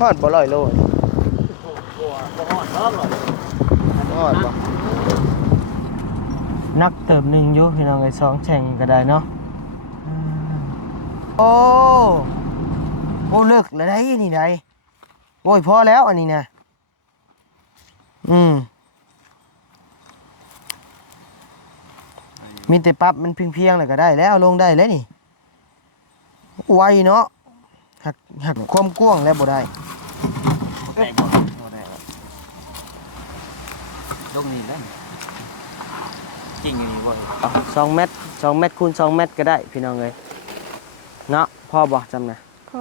ฮอดบ่ร้อยโลบ่ฮอดรอบหรอกฮอดบ่นักเติบหนึ่งอยู่พี่น้องไอ้2แข่งก็ได้เนาะโอ้เลิกแล้วได้นี่ได้โอ้ยพอแล้วอันนี้นะมีแต่ปรับมันเพียงๆเลยก็ได้แล้วลงได้แล้วนี่ไวเนาะหักความกว้างแล้วบ่ได้ได้บ่ได้ลงนี่แล้วจริงนี่บ่2 เมตร2 เมตรคูณ2 เมตรก็ได้พี่น้องเลยเนาะพอบ่จำนะพอ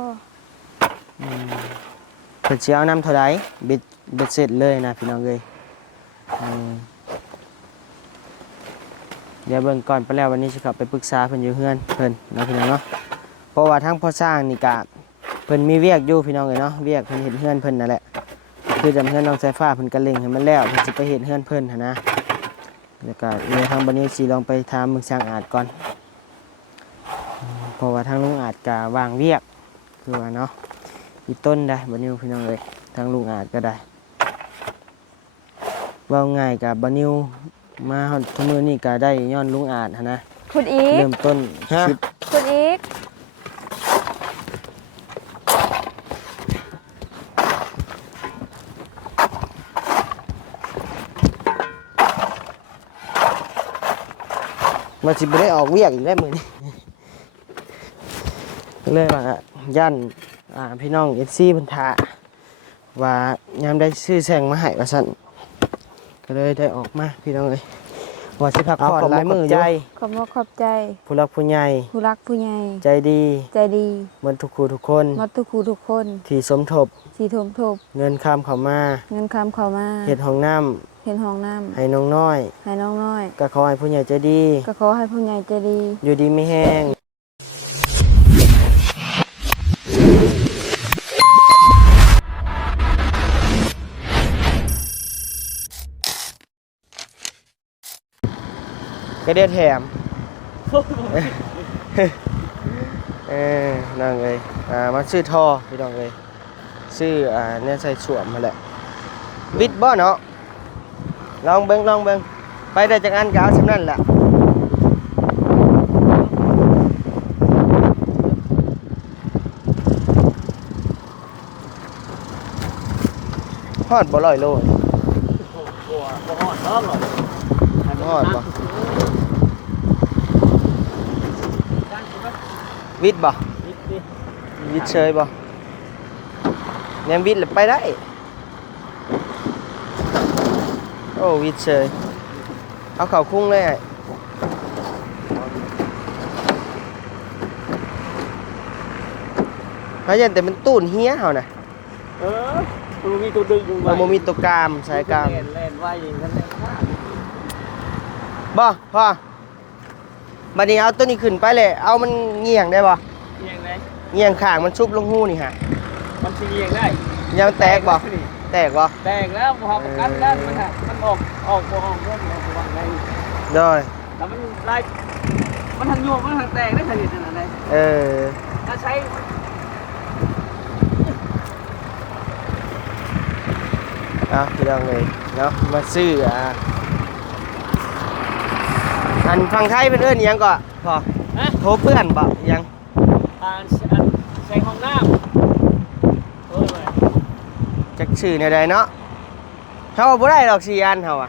เพิ่นสิเอาน้ำเท่าใดเบ็ดเสร็จเลยนะพี่น้องเลยเดี๋ยวเบิ่งก่อนไปแล้ววันนี้สิขับไปปรึกษาเพิ่นอยู่เฮือนเพิ่นนะพี่น้องเนาะเพราะว่าทั้งพ่อสร้างนี่กะเพิ่นมีเวียกอยู่พี่น้องเลยเนาะเวียกเพิ่นเฮ็ดเฮือนเพิ่นนั่นแหละคือจำเฮือนน้องสายฟ้าเพิ่นก็เล็งให้มันแล้วเพิ่นสิไปเฮ็ดเฮือนเพิ่นหั่นนะแล้วก็ในทางบัดนี้สิลองไปถามมึงสร้างอาจก่อนเพราะว่าทางลุงอาจก็วางเวียกคือว่าเนาะอีต้นได้บัดนี้พี่น้องเลยทางลุงอาจก็ได้เว้าง่ายก็บัดนี้มาฮอดมื้อนี้ก็ได้ย้อนลุงอาจหั่นนะขุดอีกเริ่มต้นขุดอีกมาสิบ่ได้ออกเวียกอีกแล้วมื้อนี้เลยว่าย่านพี่น้อง FC เพิ่นท่าว่ายามได้ซื้อแซงมาให้ว่าซั่นก็เลยได้ออกมาพี่น้องเอ้ยว่าสิพักผ่อนหลายมื้ออยู่ขอบใจผู้รักผู้ใหญ่ใจดีเหมือนทุกคู่ทุกคนที่สมทบเงินค้ำเข้ามาเฮ็ดห้องน้ำให้น้องน้อยก็ขอให้ผู้ใหญ่ใจดีอยู่ดีมีแห้งก็ได้แถมนั่งเลยมาซื้อท่อพี่น้องเลยซื้อเนี่ยใส่สวมมาแหละวิดบ่เนาะลองเบิ่งไปได้จากอันก็เอาสำนั่นแหละฮอดบ่ร้อยโลบ่ฮอดรอบหรอกฮอดบ่วิดบ่วิดเชยบ่แนมวิดไปได้โอ้วิดเชยเอาเข่าคุ้งเลยเขาเย็นแต่มันตูนเฮี้ยเขาน่ะมันมีตัวดึงมันมีตัวกามสายกามเล่นไว้อย่างนั้นบ่พ่อบัดนี้เอาตัวนี้ขึ้นไปเลยเอามันเงี่ยงได้บ่เงี่ยงข้างมันชุบลงหูนี่ฮะมันสิเงี่ยงได้ยังแตกบ่แตกแล้วพอกันแล้วมันออกบ่ออกเรื่องของวางได้ด้วยแล้วมันไล่มันทางโยกมันทางแตกได้สนิทนั่นแหละถ้าใช้พี่น้องเลยเนาะมาซื้ออันฟังไทยเป็นเอิ้นยังก่อนพอโทรเพื่อนบ่ยังใส่ห้องน้ำจักชื่อในใดเนาะเขาบ่ได้ดอก4 อันเขาบ่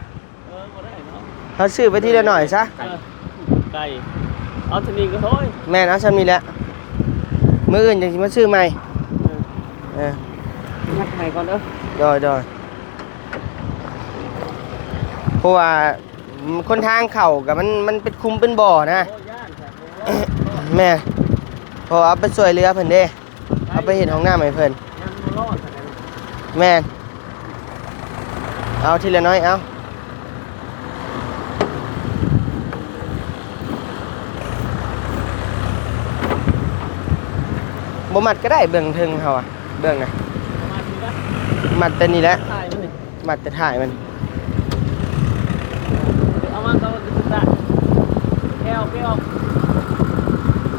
ได้เนาะเขาซื้อไปทีละหน่อยซะไก่เอาทีนี้ก็โหยแม่นเอาซ้ำนี่แหละมื้ออื่นจังสิมาซื้อใหม่งัดใหม่ก่อนเด้อดอยเพราะว่าคนทางเข่ากับมันเป็นคุมเป็นบ่อนะแม่พอเอาไปช่วยเรือเพิ่นเด้เอาไปเห็นห้องน้ำให้เพิ่นแม่เอาทีละน้อยเอาบ่มัดก็ได้เบื้องทึงเขาเบื้องนะมัดแต่นี่แหละมัดแต่ถ่ายมัน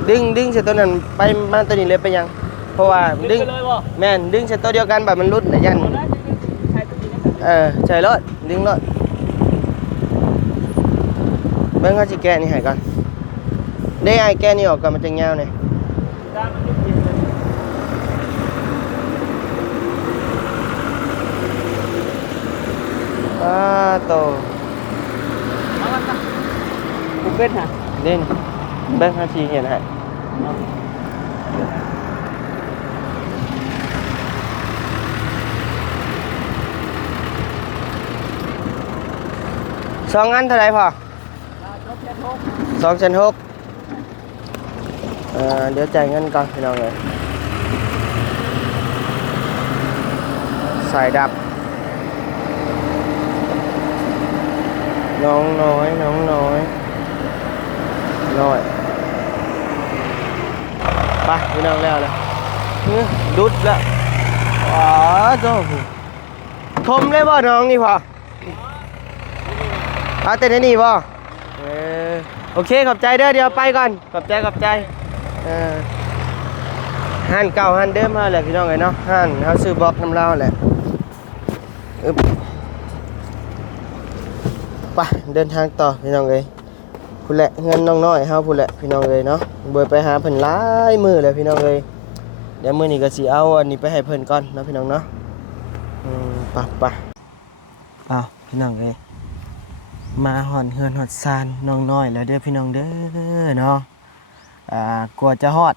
ดึงเสร็จตัวนั้นไปมาตัวนี้เลยไปยัง เพราะว่าดึง ไปเลยบ่ แม่นดึงใส่ตัวเดียวกันแบบมันรุดนะยัน บ่ได้ใช้ตัวนี้นะ ใช่รถดึงรถเบิ่งเขาสิแกะนี่ให้ก่อนได้ไอ้แกะนี่ออกก่อนมันจะยาวนี่ ด้านมันยุบยิงเลย โต เอาละจ้ะกูเป็นฮะ เด่นเบิ่งเขาสิเห็นให้สองอันเท่าไหร่พอ 2,600เดี๋ยวจ่ายเงินก่อนพี่น้องเลยสายดับน้องน้อยน้อยไปพี่น้องแล้วเลยดุดแล้วอ๋อโจ้ทมเลยบ่น้องนี่พอเอาแต่นี่บ่โอเคขอบใจเด้อเดี๋ยวไปก่อนขอบใจห้านเก่าห้านเดิมมาแหละพี่น้องเอ้ยเนาะห้านเฮาซื้อบล็อกน้ำเราแหละไปเดินทางต่อพี่น้องเอ้ยพุ่นแหละเงินน้องน้อยเฮาพุ่นแหละพี่น้องเอ้ยเนาะเบิ่ไปหาเพิ่นหลายมื้อแล้วพี่น้องเอ้ยเดี๋ยวมื้อนี้ก็สิเอาอันนี้ไปให้เพิ่นก่อนเนาะพี่น้องเนาะไปพี่น้องเอ้ยมาหอนเฮือนหอดซานน้องน้อยแล้วเด้อพี่น้องเด้อเนาะกลัวจะฮอด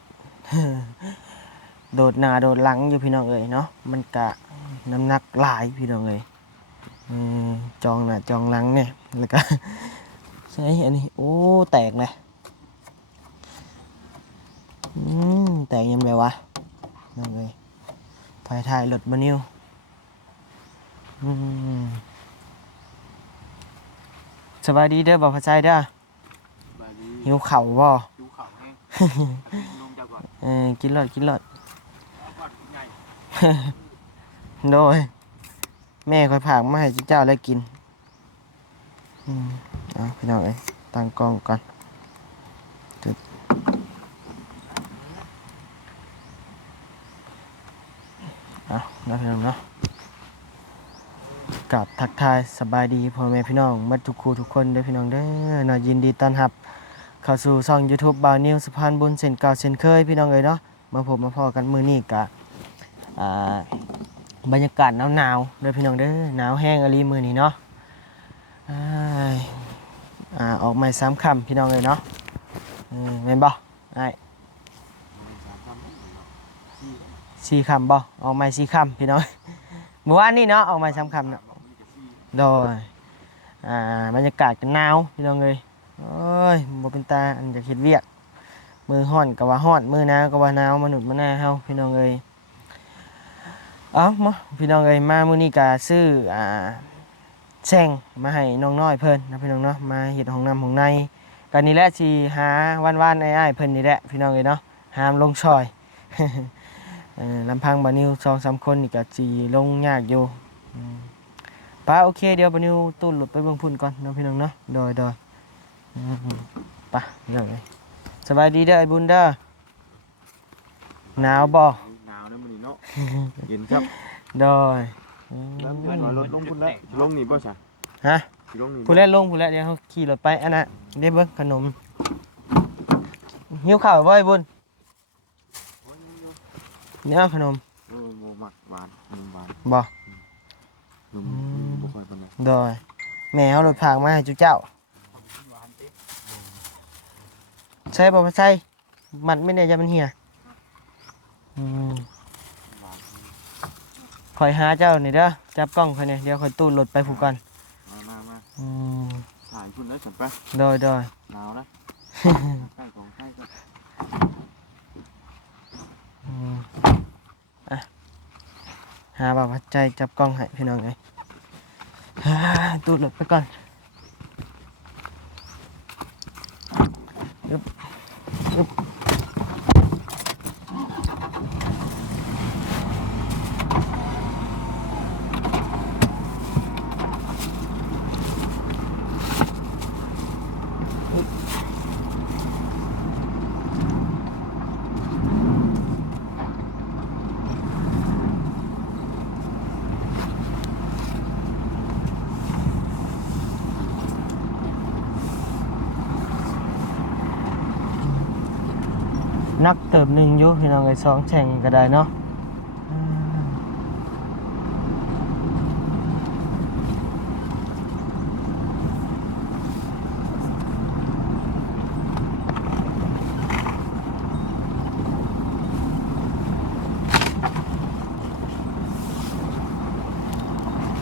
โดดหน้าโดดหลังอยู่พี่น้องเอ้ยเนาะมันกะน้ำหนักหลายพี่น้องเอ้ยจองหน้าจองหลังเนี่ยแล้วก็ ใช่อันนี้โอ้แตกเลยแตกยังไงวะน้องเอ้ยไฟถ่ายรถมานิ้วสบายดีเด้อบอกพระใจเด้อหิวเข่าบ่ ดูเขาแห้งลงจากก่อน กินหลอด ก่อนใหญ่ โดยแม่คอยผากมาให้เจ้าแล้วกินพี่น้องเอ้ยตั้งกล้องก่อนนะพี่น้องเนาะกับทักทายสบายดีพ่อแม่พี่น้องมัดทุกคู่ทุกคนเด้อพี่น้องเด้อน่ายินดีต้อนรับเข้าสู่ช่อง YouTube บ่าวนิวสะพานบุญเส้นเก่าเส้นเคยพี่น้องเอ้ยเนาะมาพบมาพอกันมื้อนี้กะบรรยากาศหนาวๆเด้อพี่น้องเด้อหนาวแห้งอลีมื้อนี้เนาะออกใหม่3ค่ำพี่น้องเอ้ยเนาะแม่นบ่ไอ้4ค่ำบ่ออกใหม่4ค่ำพี่น้องเมื่อวานนี้เนาะออกใหม่3ค่ำเนาะโดยบรรยากาศกันหนาวพี่น้องเอ้ยโอ้ยบ่เป็นตาอันจะเฮ็ดเวียกมือฮ้อนก็ว่าฮ้อนมือหนาวก็ว่าหนาวมนุษย์มนาเฮาพี่น้องเอ้ยมาพี่น้องเอ้ยมามื้อนี้ก็ซื้อแซงมาให้น้องน้อยเพิ่นนะพี่น้องเนาะมาเฮ็ดห้องน้ำห้องในกันนี่แหละสิหาวันๆอ้ายๆเพิ่นนี่แหละพี่น้องเอ้ยเนาะหามลงซอย ลำพังบ่นิว 2-3 คนนี่ก็สิลงยากอยู่ป้าโอเคเดี๋ยวบ่นิวตู้หลุดไปเบิ่งพุ่นก่อนเนาะพี่น้องเนาะโดยไปเด้อสบายดีเด้อไอ้บุญเด้อหนาวบ่ หนาวนะมื้อนี้เนาะเย็นครับ โดย แล้วเพื่อนว่ารถลงพุ่นแล้วลงนี่บ่ซะ ฮะ สิลงนี่ ผู้เล่นลงผู้เล่นเดี๋ยวเขาขี่รถไปอันน่ะได้เบิ่งขนมหิวข้าวบ่ไอ้บุญนี่เอาขนม บ่มักหวานหวาน บ่ นมบ่ค่อยปานใด โดยแม่เอารถพากมาให้จุเจ้าใช่บ่ใช่มันไม่ได้จะมันเหี่ยคอยหาเจ้านี่เด้อจับกล้องคอยนี่เดี๋ยวคอยตู้รถไปผูกก่อน มาถ่ายพุ่นแล้วฉันไป โดย หนาวนะใกล้ของใกล้ก็ หาบ่าวใจจับกล้องให้พี่น้องไงตู้รถไปก่อนยึบ นักเติบหนึ่งอยู่พี่น้องไอ้สองแฉ่งก็ได้เนาะ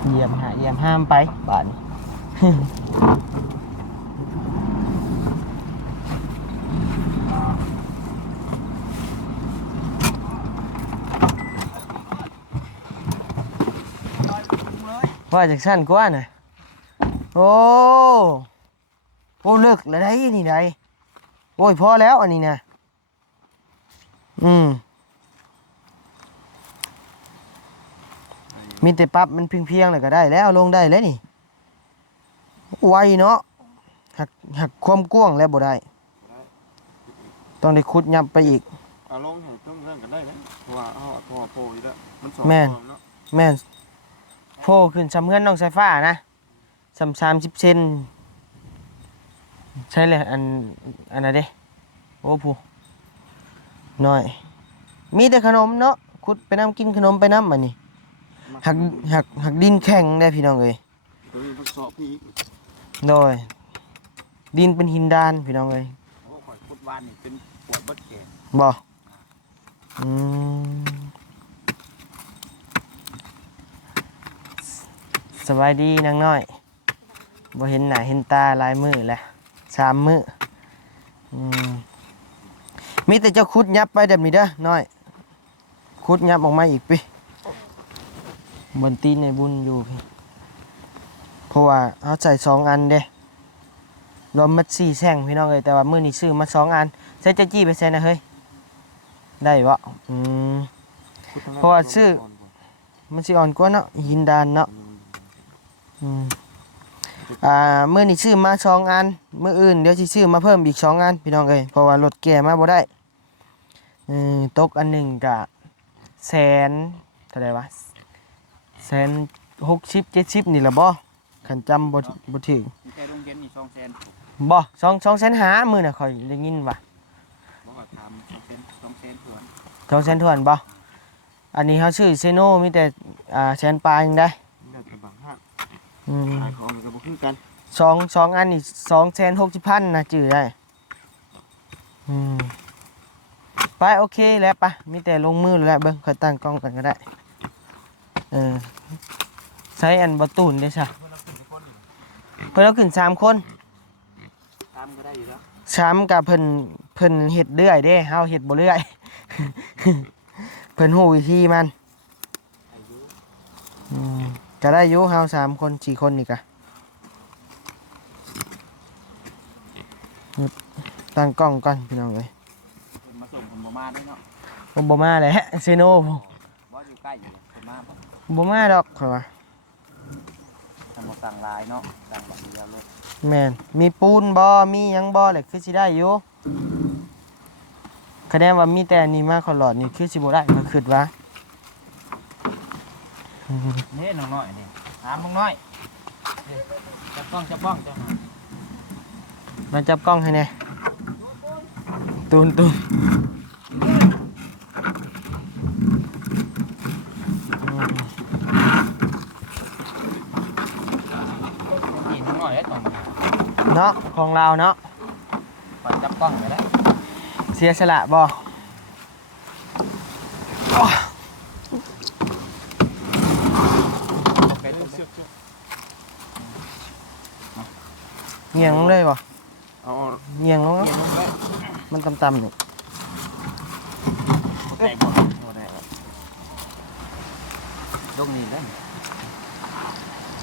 เหยียบหาเหยียบห้ามไปบ้าน ว่าจากสั้นกว่าน่ะโอ้โอ้เลิกแล้วได้นี่ได้โอ้ยพอแล้วอันนี้นะมีแต่ปรับมันเพียงๆเลยก็ได้แล้วลงได้แล้วนี่ไวเนาะหักความกว้างแล้วบ่ได้ต้องได้ขุดยับไปอีกเอาลงให้ต้องเรื่องกันได้ไหมเพราะว่าเอาพอโพอีกแล้วมันสอง แม่น เนาะ แม่นโผล่ขึ้นซ้ำเงินน้องสายฟ้านะซ้ำ30 เซนใช่เลยอันนั้นเด้โอ้ผู้น้อยมีแต่ขนมเนาะขุดไปน้ำกินขนมไปน้ำอันนี้หักดินแข็งได้พี่น้องเอ้ย ตัวนี้มันสอบพี่อีก โดยดินเป็นหินดานพี่น้องเอ้ย โอ้ข่อยขุดวานนี่เป็นปวดบัดแขน บ่สบายดีนางน้อยบ่เห็นหน้าเห็นตาหลายมื้อแล้ว3 มื้อมีแต่เจ้าขุดยับไปแบบนี้เด้อน้อยขุดยับออกมาอีกปิบนตีนในบุญอยู่พี่เพราะว่าเขาใส่2 อันเด้รวมมัด4 แท่งพี่น้องเอ้ยแต่ว่ามื้อนี้ซื้อมา2 อันใส่จะจี้ไปใส่นะเฮ้ยได้บ่เพราะว่าซื้อมันสิอ่อนกว่าเนาะหินดานเนาะมื้อนี้ซื้อมา2 อันมื้ออื่นเดี๋ยวสิซื้อมาเพิ่มอีก2 อันพี่น้องเอ้ยเพราะว่ารถแก่มาบ่ได้ตกอันหนึ่งก็แสนเท่าไหร่วะ160-70นี่ล่ะบ่คันจำบ่ถึง มีแค่โรงเรียนนี่200,000บ่250,000มื้อน่ะข่อยได้ยินว่า บ่ก็ถาม200,000ถวน 200,000ถ้วนบ่อันนี้เฮาซื้อเซโนมีแต่แสนปลายจังได้ ได้แต่บางห้างขายของก็บ่คือกัน 2อันนี่260,000นะจื้อได้ไปโอเคแล้วปะมีแต่ลงมือแล้วเบิ่งค่อยตั้งกล้องกันก็ได้ใช้อันบ่ตูนเด้ซะเพิ่นเอาขึ้น3 คนตามก็ได้อยู่แล้ว 3กับเพิ่นเฮ็ดเรื่อยเด้เฮาเฮ็ดบ่เรื่อย เพิ่นฮู้วิธีมันก็ได้อยู่เฮา3 คน 4 คนนี่ก็ตั้งกล้องก่อนพี่น้องเอ้ย มาส่งผมบ่มาได้เนาะ บ่มาแหละเซโนบ่ บ่อยู่ใกล้อยู่ผมมาบ่ บ่มาดอกข่อยว่า ทำบ่สั่งลายเนาะสั่งแบบเดียวเลย แม่นมีปูนบ่มีหยังบ่แหละคือสิได้อยู่คะแนนว่ามีแต่อันนี้มาขอหลอดนี่คือสิบ่ได้ก็คิดว่า นี่น้องน้อยนี่ถามน้องน้อยจับกล้องจ้า มาจับกล้องให้แน่ตูนนี่น้องน้อยได้ตรง เนาะของเราเนาะ ปล่อยจับกล้องไปแล้ว เสียสละบ่ไปเรื่องเชือก เงียงลงเลยบ่ เอา เงียงลง เกี่ยวลงไป มันต่ำๆนี่ ได้บ่ได้ลงนี่แล้ว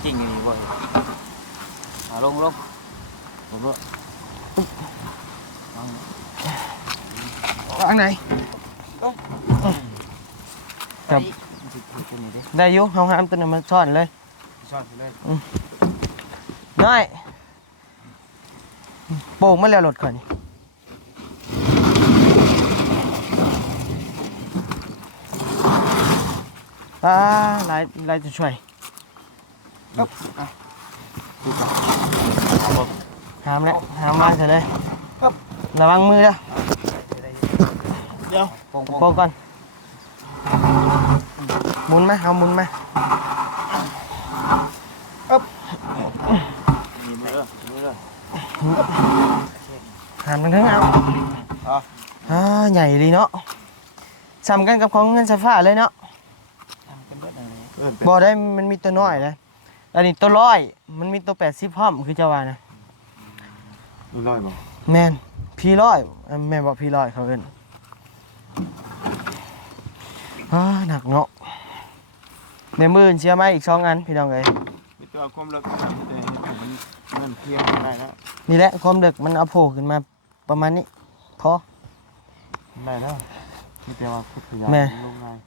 จริงนี่บ่เอาลงบ่ ทางไหนครับได้อยู่เฮาห้ามตัวนั้นมาซ่อนเลย ซ่อนไปเลย น้อยโป่งมาแล้วรถข่อยนี่หลายจะช่วยห้ามแล้วห้ามมาเถอะเลยระวังมือเด้อ เดี๋ยว โปะก่อนหมุนไหมเอาหมุนไหมอึ๊บ มีมือเลย หันไปทั้งเอาใหญ่เลยเนาะซ้ำกันกับของเงินไฟฟ้าเลยเนาะบ่ได้มันมีตัวน้อยนะอันนี้ตัว100มันมีตัว80พร้อมคือเจ้าว่านะ มีร้อยบ่ แม่นพี่100แม่นบ่พี่100เขาเอิ้นหนักเนาะในมือเชียร์ไหมอีก2อันพี่น้องเอ้ย มีตัวความเลิกแต่มันเงินเพียงได้แล้ว นี่แหละความเด็กมันเอาโผล่ขึ้นมาประมาณนี้พอ ได้แล้วมีแต่ว่าขุดขยะลงง่าย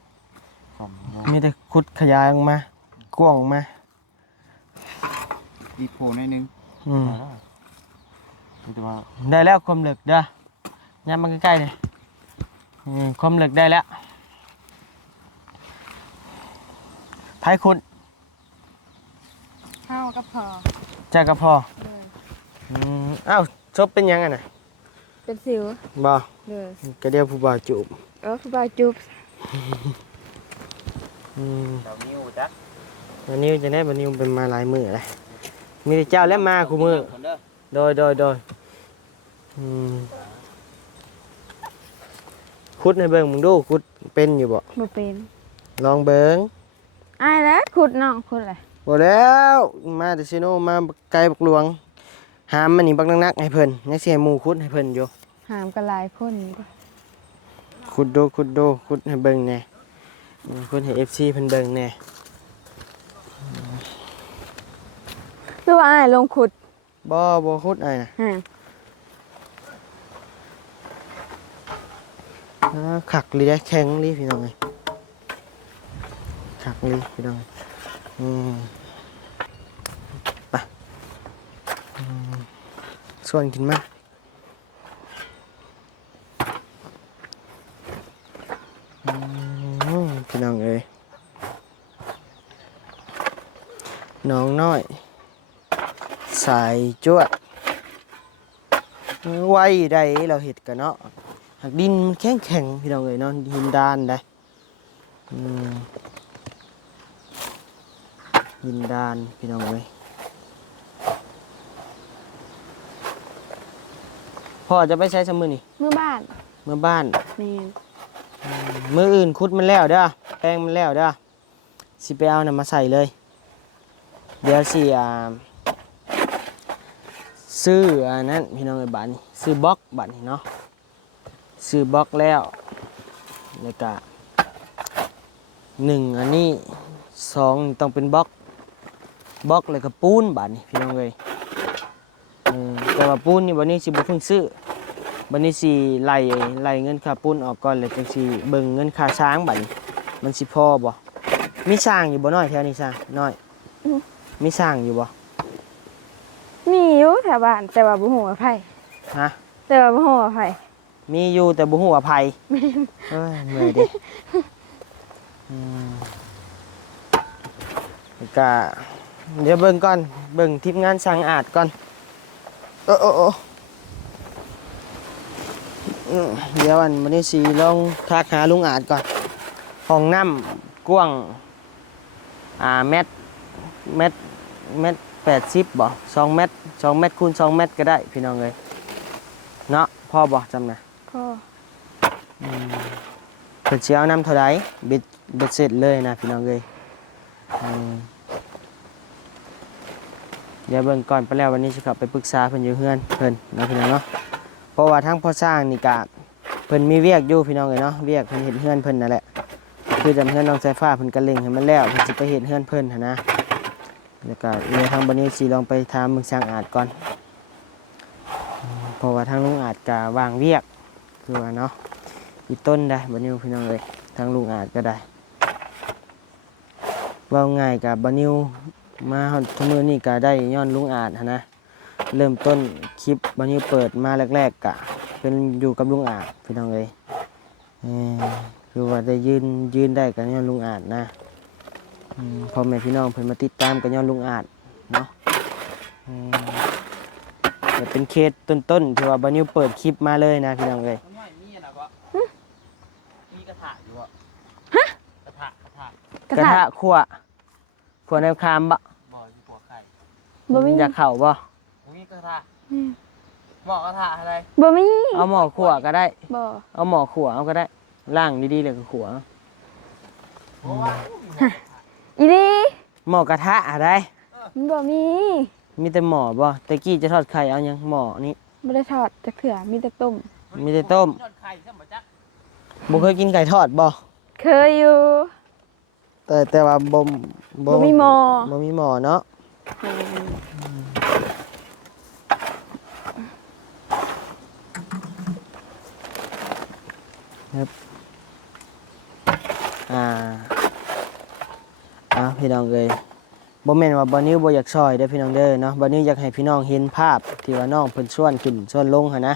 ซ่อม มีแต่ขุดขยายออกมากว้างออกมา อีโผล่หน่อยนึงมีแต่ว่า ได้แล้วความเหล็กเด้อย่ามาใกล้ๆเลยความเหล็กได้แล้วไผขุด ข้าวก็พอ แจกกระพอ เลย อ้าวชบเป็นยังไงน่ะ เป็นสิว บ่ เลย กระเดียวผู้บ่าวจูบ คือบาจุบ ดาวนิ้วจัก วันนี้จะได้วันนี้เป็นมาหลายมื้อเลยมีแต่เจ้าและมาคู่มื้อโดยขุดให้เบิ่งมึงดูขุดเป็นอยู่บ่ บ่เป็น ลองเบิ่ง อ้ายแล้วขุดน้องขุดเลย บ่แล้วมาแต่ซิโนมาไกลบักหลวงหามมันนี่บักนักๆให้เพิ่นยังสิให้หมู่ขุดให้เพิ่นอยู่ หามกันหลายคน ขุดดูขุดให้เบิ่งแหน่ขุดให้ FC เพิ่นเบิ่งแหน่ คือว่าอ้ายลงขุด บ่ขุดอ้ายน่ะ ฮะ ขักลีได้แข็งลีพี่น้องเอ้ยขักลีพี่น้องไปส่วนกินมาพี่น้องเอ้ยน้องน้อยสายจวดไว้ได้เราเห็ดกันเนาะหักดินมันแข็งพี่น้องเอ้ยเนาะดินดานได้ดินดานพี่น้องเอ้ยพ่อจะไปใช้สมือนี่ เมื่อบ้าน เมื่อบ้าน แม่น มืออื่นคุดมันแล้วเด้อแป้งมันแล้วเด้อสิไปเอานำมาใส่เลยเดี๋ยวสิซื้ออันนั้นพี่น้องไอ้บ้านนี่ซื้อบล็อกบ้านนี่เนาะซื้อบล็อกแล้วแล้วก็1อันนี้2ต้องเป็นบล็อกแล้วก็ปูนบ้านนี่พี่น้องเอ้ยแต่ว่าปูนนี่บัดนี้สิบ่เพิ่งซื้อบัดนี้สิไล่เงินค่าปูนออกก่อนแล้วจังสิเบิ่งเงินค่าช้างบัดนี้มันสิพอบ่มีช้างอยู่บ่น้อยแถวนี้ช้างน้อยมีช้างอยู่บ่ มีอยู่แถวบ้านแต่ว่าบ่ฮู้ว่าไผ ฮะ แต่ว่าบ่ฮู้ว่าไผ มีอยู่แต่บ่ฮู้ว่าไผเอ้ยเมื่อยดิก็เดี๋ยวเบิ่งก่อนเบิ่งทีมงานช่างอาดก่อนเดี๋ยววันนี้สิลองทักหาลุงอาดก่อนห้องน้ำกว้างเมตร80บ่2 เมตรคูณ2 เมตรก็ได้พี่น้องเอ้ยเนาะพอบ่จำนะ พ่อ เพิ่นสิเอาน้ำเท่าใดเบ็ดเสร็จเลยนะพี่น้องเอ้ยเดี๋ยวเบิ่งก่อนไปแล้ววันนี้สิกลับไปปรึกษาเพิ่นอยู่เฮือนเพิ่นเนาะพี่น้องเนาะเพราะว่าทั้งพ่อสร้างนี่ก็เพิ่นมีเวียกอยู่พี่น้องเอ้ยเนาะเวียกเพิ่นเฮ็ดเฮือนเพิ่นนั่นแหละคือจำเฮือนน้องสายฟ้าเพิ่นก็เล็งให้มันแล้วเพิ่นสิไปเฮ็ดเฮือนเพิ่นหั่นนะแล้วก็ในทางบัดนี้สิลองไปถามเมืองช่างอาจก่อนเพราะว่าทางลุงอาจก็วางเวียกคือว่าเนาะอีต้นได้บัดนี้พี่น้องเอ้ยทางลุงอาจก็ได้ว่าง่ายกับบัดนี้มาฮอดมื้อนี้ก็ได้ย้อนลุงอาจหั่นนะเริ่มต้นคลิปบัดนี้เปิดมาแรกๆก็เป็นอยู่กับลุงอาจพี่น้องเอ้ยคือว่าได้ยืนได้กันย้อนลุงอาจนะพ่อแม่พี่น้องเพิ่นมาติดตามกันย้อนลุงอาจเนาะแต่เป็นเคสต้นๆที่ว่าบัดนี้เปิดคลิปมาเลยนะพี่น้องเอ้ย ระ กระ ทะ ทะคั่วในคามบ่ บ่อยู่หัวไข่ บ่มี อยากเข้าบ่ บ่มีกระทะหม้อกระทะอะไร บ่มี เอาหม้อคั่วก็ได้ บ่ เอาหม้อขั่วเอาก็ได้ล่างดีๆเลยก็ขั่ว เพราะว่า อีนี่ หม้อกระทะอะไร มันบ่มี มีแต่หม้อบ่ตะกี้จะทอดไข่เอายังหม้อนี้ บ่ได้ทอดจักเทื่อมีแต่ต้ม มีแต่ต้ม ยอดไข่ซะบ่จัก บ่เคยกินไก่ทอดบ่ เคยอยู่ แต่ว่าบ่ บ่มีหม้อ บ่มีหม้อเนาะครับพี่น้องเอ้ยบ่แม่นว่าบ่นิ้วบ่อยากซอยเด้อพี่น้องเด้อเนาะบ่นิ้วอยากให้พี่น้องเห็นภาพที่ว่าน้องเพิ่นชวนขึ้นชวนลงหั่นนะ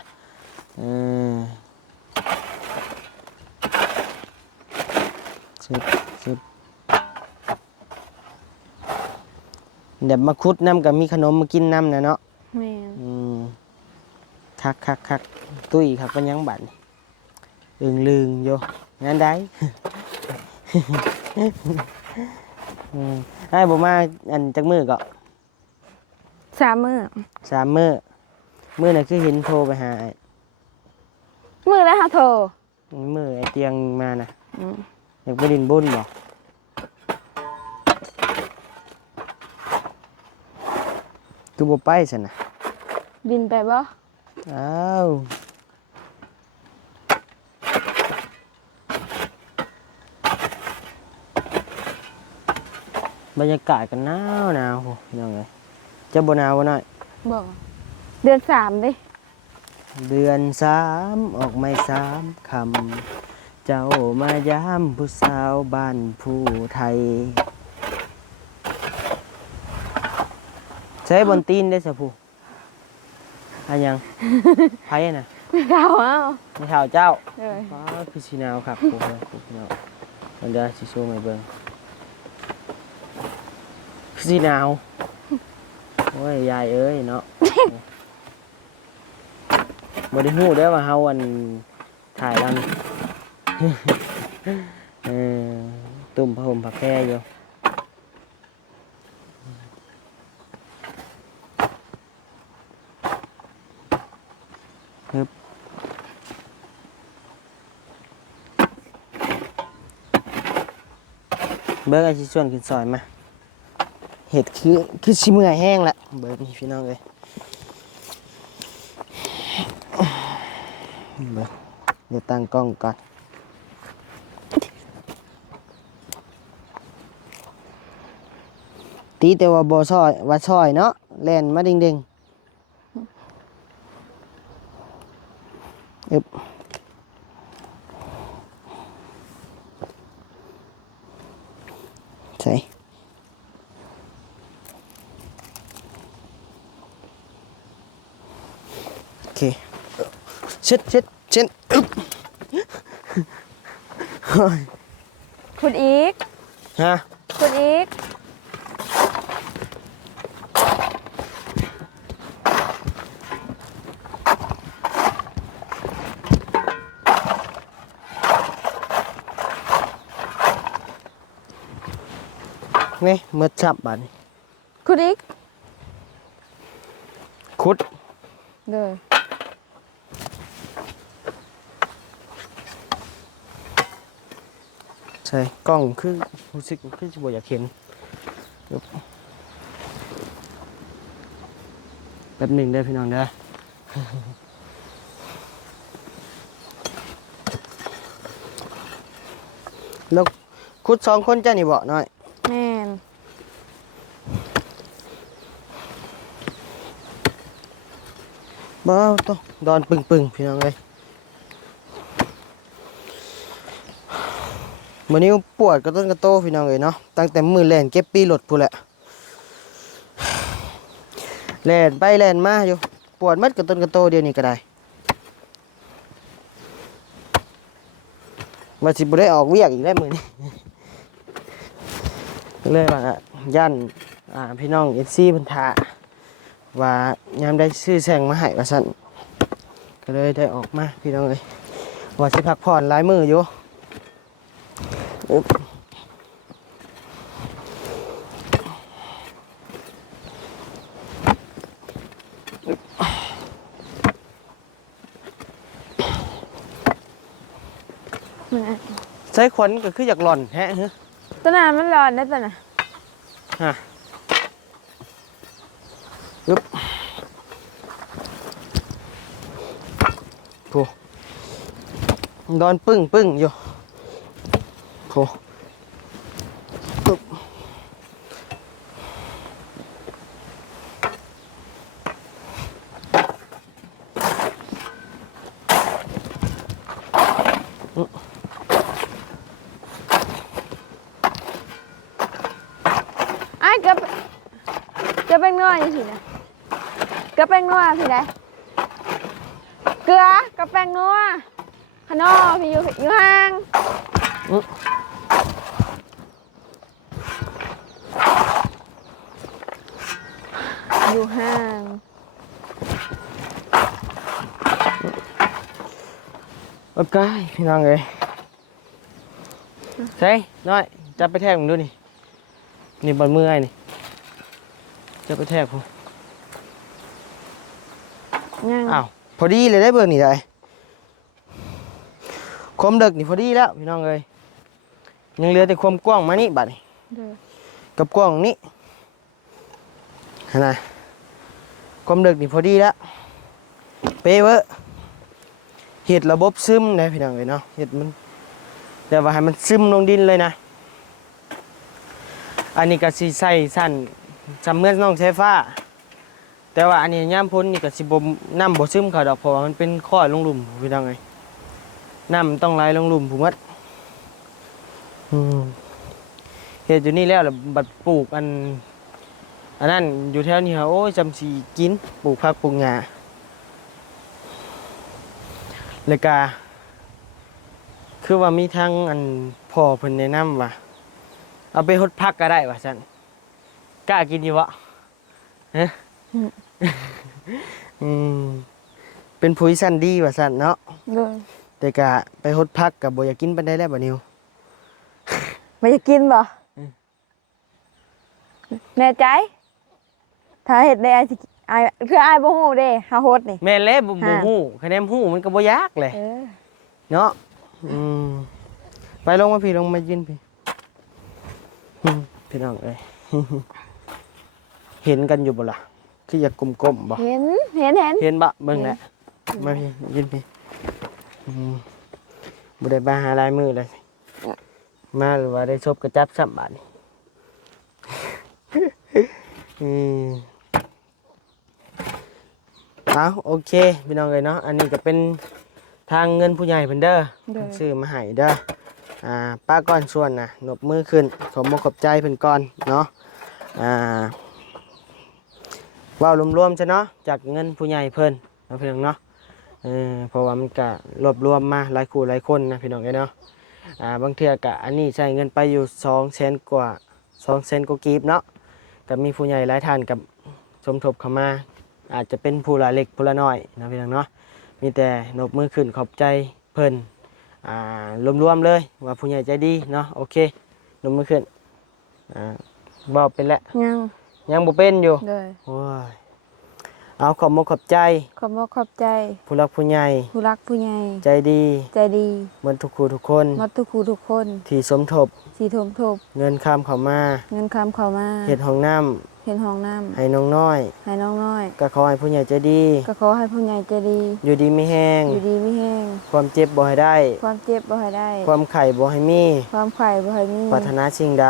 สุดเดี๋ยวมาคุดน้ำกับมีขนมมากินน้ำนะเนาะ แม่น คักตุ้ยครับก็ยังบัดลืงโยงั้นได้ ให้ผมมาอันจักมือก็ 3 มื้อ 3 มื้อน่ะคือเห็นโทรไปหาไอ้ มื้อละหาโทร มื้อไอ้เตียงมาน่ะ อืม อยากไปดินบุญบ่คือบ่ไปซั่นน่ะ บินไปบ่ อ้าวบรรยากาศกันหนาวโหยังไงจะบ่หนาวบ่น้อย บ่เดือน3เด้ เดือน3ออกไม่3คำเจ้ามายามผู้สาวบ้านผู้ไทยใช้บนตีนได้สะผู้อันยัง ไผน่ะ เขาเอา ไม่เท่าเจ้า เลย ว้าวคือสีหนาวครับผู้พี่น้องมันจะสิโชว์ให้เบิ่งคือสีหนาวโอ้ยยายเอ้ยเนาะ บ่ได้ฮู้เด้อว่าเฮาอันถ่ายแล้วนี่ เออตุ่มผ้าห่มผ้าแพรอยู่ฮึบเบิกไอ้สิส่วนขึ้นซอยมาเห็ดคือสิเมื่อยแห้งละเบิกนี่พี่น้องเอ้ยเบิกเดี๋ยวตั้งกล้องก่อนตีแต่ว่าบ่ซอยว่าซอยเนาะแล่นมาดิ่งๆอึบใส่โอเคเช็ดอึบเฮ้ย ขุดอีก ฮะ ขุดอีก นี่มืดจับบาดนี้ ขุดอีก คุด เลย ใช่กล้องคือรู้สึกคือจะบ่อยากเห็นอึ๊บแป๊บหนึ่งได้อพี่น้องเด้อ แล้วคุด2 คนเจ้านี่บ่น้อย แม่น บ่ต้องดอนปึงๆพี่น้องเอ้ยมื้อนี้ปวดกระต้นกระโตพี่น้องเอ้ยเนาะตั้งแต่มือแล่นเก็บปีรถพู้นแหละแล่นไปแล่นมาอยู่ปวดหมัดกระต้นกระโตเดี๋ยวนี้ก็ได้ว่าสิบ่ได้ออกเวียกอีกแล้วมื้อนี้ ก็เลยว่าย่านพี่น้อง FC เพิ่นท่าว่ายามได้ซื้อแซงมาให้ว่าซั่นก็เลยได้ออกมาพี่น้องเอ้ยว่าสิพักผ่อนหลายมื้ออยู่อึ๊บ มันอะ ใช้ขนก็คืออยากหล่อนแท้ฮะ ตัวนั้นมันร้อนได้ตัวน่ะ ฮะอึ๊บโถดอนปึ้งปึ้งอยู่โถอึ๊บไอ้ายก็เป็นนัวอยู่สินะก็เป็นนัวพี่ได้เกลือก็เป็นนัวขนอพี่อยู่ห่างอยู่ห่าง โอเคพี่น้องเอ้ยใช่น้อยจับไปแทกผมดูนี่นี่บอลมือไอ้นี่จับไปแทกผม ยัง อ้าวพอดีเลยได้เบิ่งนี่ได้ความเด็กนี่พอดีแล้วพี่น้องเอ้ยยังเหลือแต่ความกว้างมานี่บัดนี้ เด้อ กับกว้างนี้นะความเด็กนี่พอดีแล้วเป๊ะเว้ยเห็ดระบบซึมนะพี่น้องเอ้ยเนาะเห็ดมันแต่ว่าให้มันซึมลงดินเลยนะอันนี้ก็สิใส่สั้นจำเมื่อน้องใช้ฟ้าแต่ว่าอันนี้ย่ามพ้นนี่ก็สิบ่น้ำบ่ซึมเขาดอกเพราะว่ามันเป็นข้อลงหลุมพี่น้องเอ้ยน้ำมันต้องไหลลงหลุมผมว่าเห็ดอยู่นี่แล้วบัดปลูกอันนั้นอยู่แถวนี้ฮะโอ้ยจำสีกินปลูกผักปลูกหญ้าเลยกาคือว่ามีทางอันพ่อเพิ่นแนะนำว่าเอาไปหดผักก็ได้ว่าซั่นกล้ากินอยู่บ่ฮะเป็นปุ๋ยสั้นดีว่าซั่นเนาะ เด้อ แต่กะไปหดผักก็บ่อยากกินปานใดแล้วบัดนี้ ไม่จะกินบ่แน่ใจถ้าเห็ดได้ไอ้สิไอ้คือไอ้บ่ฮู้เด้เฮาโฮดนี่ แม่นแล้วบ่ ฮะ ฮู้คะแนนฮู้มันก็บ่ยากเลย เออ เนาะไปลงมาพี่ลงมายืนพี่พี่น้องเอ้ย เห็นกันอยู่บ่ล่ะคืออยากกลมๆบ่ เห็น เห็นบ่เบิ่งแหละมาพี่ยืนพี่บ่ได้มาหาลายมือเลยมาหรือว่าได้ชบกระจับซ้ำบาดนี้ เอาโอเคพี่น้องเลยเนาะอันนี้ก็เป็นทางเงินผู้ใหญ่เพิ่นเด้อเพิ่นซื้อมาให้เด้อป้าก้อนส่วนนะนบมือขึ้นขอขอบใจเพิ่นก่อนเนาะเว้ารวมๆซะเนาะจากเงินผู้ใหญ่เพิ่นเนาะพี่น้องเนาะเพราะว่ามันก็รวบรวมมาหลายคู่หลายคนนะพี่น้องเนาะบางเทื่อก็อันนี้ใช้เงินไปอยู่200,000 กว่า200,000 กว่ากีบเนาะก็มีผู้ใหญ่หลายท่านกับสมทบเข้ามาอาจจะเป็นผู้ละเล็กผู้ละน้อยนะพี่น้องเนาะมีแต่นบมือขึ้นขอบใจเพิ่นรวมๆเลยว่าผู้ใหญ่ใจดีเนาะโอเคนบมือขึ้นบอกเป็นแล้ว ยังบ่เป็นอยู่ เด้อ โอ้ยเอาขอบใจ ขอบใจ ผู้รักผู้ใหญ่ ผู้รักผู้ใหญ่ ใจดี ใจดี เหมือนทุกคู่ทุกคน หมดทุกคู่ทุกคน ที่สมทบ สีทมทบ เงินข้ามเข้ามา เงินคำเข้ามา เฮ็ดห้องน้ำ เห็นห้องน้ ให้น้องน้อย ำให้น้องน้อย ก็ขอให้ผู้ใหญ่ใจดี ก็ขอให้ผู้ใหญ่ใจดี อยู่ดีไม่แห้ง อยู่ดีไม่แห้ง ความเจ็บบ่ให้ได้ ความเจ็บบ่ให้ได้ ความไข่บ่ให้มี ความไข่บ่ให้มี ปรารถนาสิ่งใด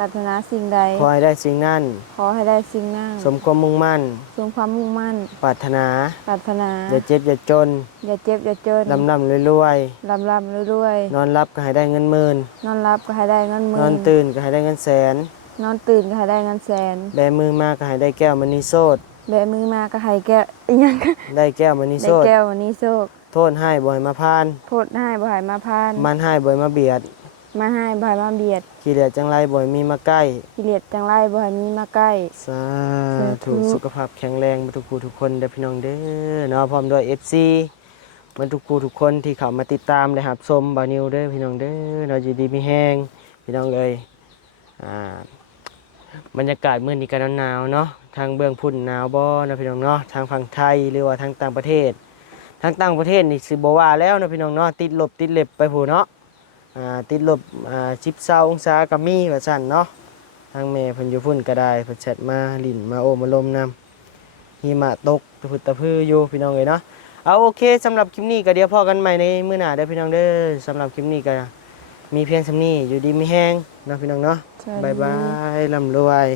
ปรารถนาสิ่งใด ขอให้ได้สิ่งนั้น ขอให้ได้สิ่งนั้น สมความมุ่งมั่น สมความมุ่งมั่น ปรารถนา ปรารถนา อย่าเจ็บอย่าจน อย่าเจ็บอย่าจน ลำรวย ลำรวย ๆนอนรับก็ให้ได้เงินหมื่น ๆนอนรับก็ให้ได้เงินหมื่ นอนตื่นก็ให้ได้เงินแสน นอนตื่นก็ให้ได้เงินแสน แบมือมาก็ให้ได้แก้วมณีโซด แบมือมาก็ให้แก้วอีหยังก็ ได้แก้วมณี ได้ โซด แก้ววันนี้โชค โทษให้บ่อยมาพาน โทษให้บ่ให้มาพาน มันให้บ่อยมาเบียด มาให้บ่ให้มาเบียด ขี้เหลือจังไรบ่อยมีมาใกล้ กิเลสจังไรบ่ให้มีมาใกล้ สาธุสุขภาพแข็งแรงมาทุกคู่ทุกคนเด้อพี่น้องเด้อเนาะพร้อมด้วย FC มาทุกคู่ทุกคนที่เข้ามาติดตามและรับชมบ่าวนิวเด้อพี่น้องเด้อเนาะอยู่ดีมีแห้งพี่น้องเอ้ยบรรยากาศมื้อนี้ก็หนาวๆเนาะทางเบื้องพุ่นหนาวบ่นะพี่น้องเนาะทางฝั่งไทยหรือว่าทางต่างประเทศทางต่างประเทศนี่สิบ่ว่าแล้วนะพี่น้องเนาะติดลบติดเล็บไปพู้นเนาะ ติดลบ10-20องศาก็มีว่าซั่นเนาะทางแม่เพิ่นอยู่พุ่นก็ได้เพิ่นแชทมาลิ้นมาโอ้มาลมนํหิมะตกตะพึดตะพืออยู่พี่น้องเอ้ยเนาะเอาโอเคสำหรับคลิปนี้ก็เดี๋ยวพอกันใหม่ในมื้อหน้าเด้อพี่น้องเด้อสำหรับคลิปนี้ก็มีเพียงส่ำนี้อยู่ดีมีแฮงเนาะพี่น้องเนาะบ๊ายบายร่ำรวย